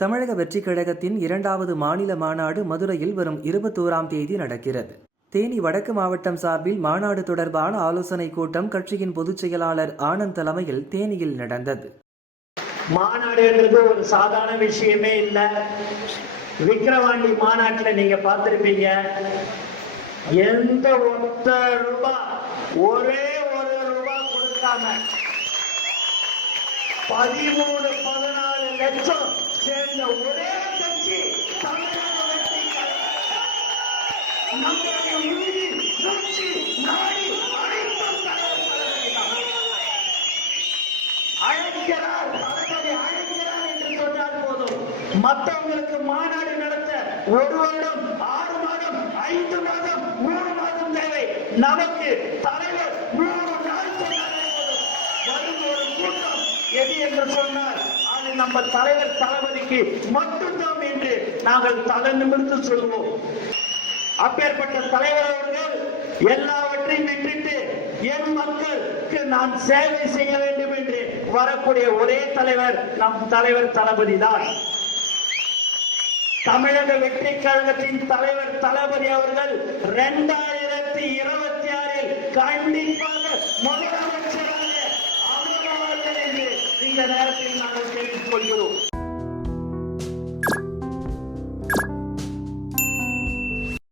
தமிழக வெற்றி கழகத்தின் 2வது மாநில மாநாடு மதுரையில் வரும் 21ஆம் தேதி நடக்கிறது. தேனி வடக்கு மாவட்டம் சார்பில் மாநாடு தொடர்பான ஆலோசனை கூட்டம் கட்சியின் பொதுச் செயலாளர் ஆனந்த் தலைமையில் தேனியில் நடந்தது. மாநாடு என்றது ஒரு சாதாரண விஷயமே இல்ல. விக்கிரவாண்டி மாநாட்டில் நீங்க பார்த்திருப்பீங்க, எந்த ஒரே ஒரு ரூபாய் கொடுக்காம 13-14 லட்சம் சேர்ந்த ஒரே கட்சி அழைக்கிறார் என்று சொன்னால் போதும். மற்றவங்களுக்கு மாநாடு நடத்த 1 வருடம், 6 மாதம், 5 மாதம், 3 மாதம் தேவை. நமக்கு தலைவர் 3 நாள் சொன்னாலே போதும். வரும் ஒரு கூட்டம் எது என்று சொன்னால் அது நம்ம தலைவர் தளபதிக்கு மட்டும்தான் என்று நாங்கள் தலை நிமிர்ந்து சொல்வோம். அப்பேற்பட்ட தலைவர் அவர்கள் எல்லாவற்றையும் விட்டுட்டு என் மக்களுக்கு நான் சேவை செய்ய வேண்டும் என்று வரக்கூடிய ஒரே தலைவர் நம் தலைவர் தளபதி தான். தமிழக வெற்றி கழகத்தின் தலைவர் தளபதி அவர்கள் 2026 கண்டிப்பாக முதலமைச்சராக அமர்வார்கள் என்று இந்த நேரத்தில் நாங்கள் தெரிவித்துக் கொள்கிறோம்.